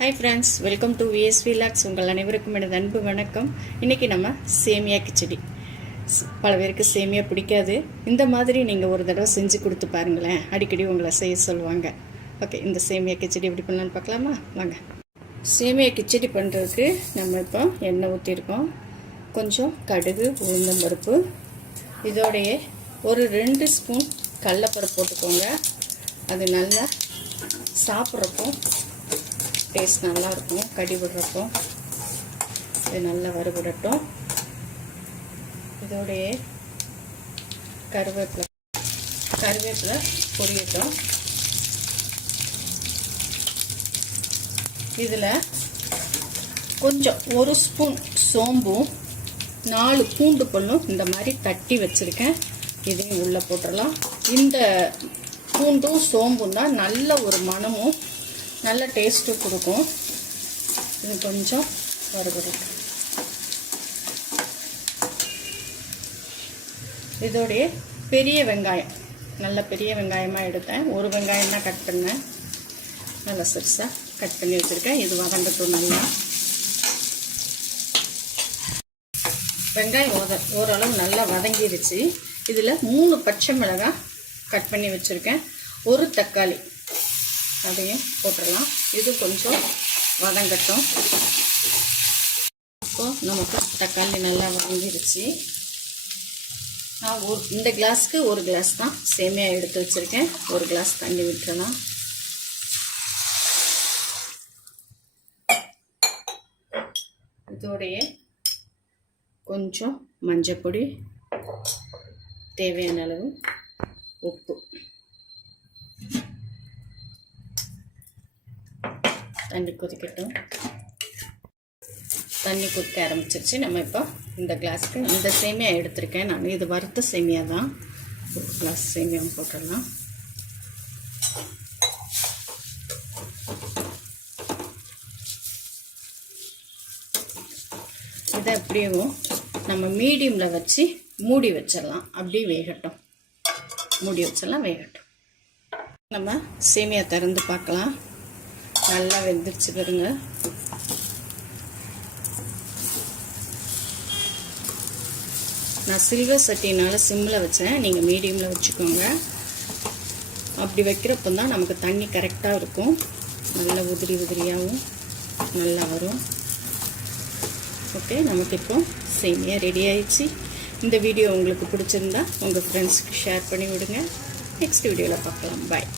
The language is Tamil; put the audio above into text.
Hi friends, welcome to VSV logs. உங்கள் அனைவருக்கும் எனது அன்பு வணக்கம். இன்றைக்கி நம்ம சேமியா கிச்சடி. பல பேருக்கு சேமியா பிடிக்காது. இந்த மாதிரி நீங்கள் ஒரு தடவை செஞ்சு கொடுத்து பாருங்களேன், அடிக்கடி உங்களை செய்ய சொல்லுவாங்க. ஓகே, இந்த சேமியா கிச்சடி எப்படி பண்ணலான்னு பார்க்கலாமா? வாங்க. சேமியா கிச்சடி பண்ணுறதுக்கு நம்ம இப்போ எண்ணெய் ஊற்றிருக்கோம். கொஞ்சம் கடுகு, உளுந்தம்பருப்பு, இதோடையே ஒரு 2 ஸ்பூன் கடலைப்பருப்பு போட்டுக்கோங்க. அது நல்லா சாப்பிட்றப்போ டேஸ்ட் நல்லாயிருக்கும். கடி விடுறப்போ இது நல்லா வறுபடட்டும். இதோடைய கருவேப்பிலை பொரியட்டும். இதில் கொஞ்சம் 1 ஸ்பூன் சோம்பும் 4 பூண்டு பல்லும் இந்த மாதிரி தட்டி வச்சுருக்கேன். இதையும் உள்ளே போட்டுடலாம். இந்த பூண்டும் சோம்பும் தான் நல்ல ஒரு மணமும் நல்ல டேஸ்ட்டு கொடுக்கும். இது கொஞ்சம் வறுபடட்டும். இதோடைய பெரிய வெங்காயம், நல்ல பெரிய வெங்காயமாக எடுத்தேன். ஒரு வெங்காயம் தான் கட் பண்ணேன். நல்லா சிறுசாக கட் பண்ணி வச்சுருக்கேன். இது வதங்கட்டும். நல்லா வெங்காயம் ஓரளவு நல்லா வதங்கிருச்சு. இதில் 3 பச்சை மிளகாய் கட் பண்ணி வச்சுருக்கேன். ஒரு தக்காளி அதையும் போட்டுடலாம். இது கொஞ்சம் வதங்கட்டும். இப்போ நமக்கு தக்காளி நல்லா வதங்கிருச்சு. நான் இந்த கிளாஸ்க்கு 1 கிளாஸ் தான் சேமியா எடுத்து வச்சுருக்கேன். 1 கிளாஸ் தண்ணி விட்டுறலாம். இதோடைய கொஞ்சம் மஞ்சப்பொடி, தேவையான அளவு உப்பு, தண்ணி கொதிக்கட்டும். தண்ணி கொதிக்க ஆரம்பிச்சிருச்சு. நம்ம இப்போ இந்த கிளாஸுக்கு இந்த சேமியா எடுத்திருக்கேன் நான். இது வறுத்த சேமியா தான். 1 கிளாஸ் சேமியாவும் போட்டுடலாம். இதை அப்படியும் நம்ம மீடியமில் வச்சு மூடி வச்சிடலாம். அப்படியே வேகட்டும். மூடி வச்சிடலாம், வேகட்டும். நம்ம சேமியா திறந்து பார்க்கலாம். நல்லா வெந்துருச்சு பாருங்க. நான் சில்வர் சட்டினால சிம்மில் வச்சேன். நீங்கள் மீடியமில் வச்சுக்கோங்க. அப்படி வைக்கிறப்போ தான் நமக்கு தண்ணி கரெக்டாக இருக்கும். நல்லா உதிரியாகவும் நல்லா வரும். ஓகே, நமக்கு இப்போ சேமியா ரெடி ஆயிடுச்சு. இந்த வீடியோ உங்களுக்கு பிடிச்சிருந்தா உங்கள் ஃப்ரெண்ட்ஸ்க்கு ஷேர் பண்ணி விடுங்க. நெக்ஸ்ட் வீடியோவில் பார்க்கலாம். பாய்.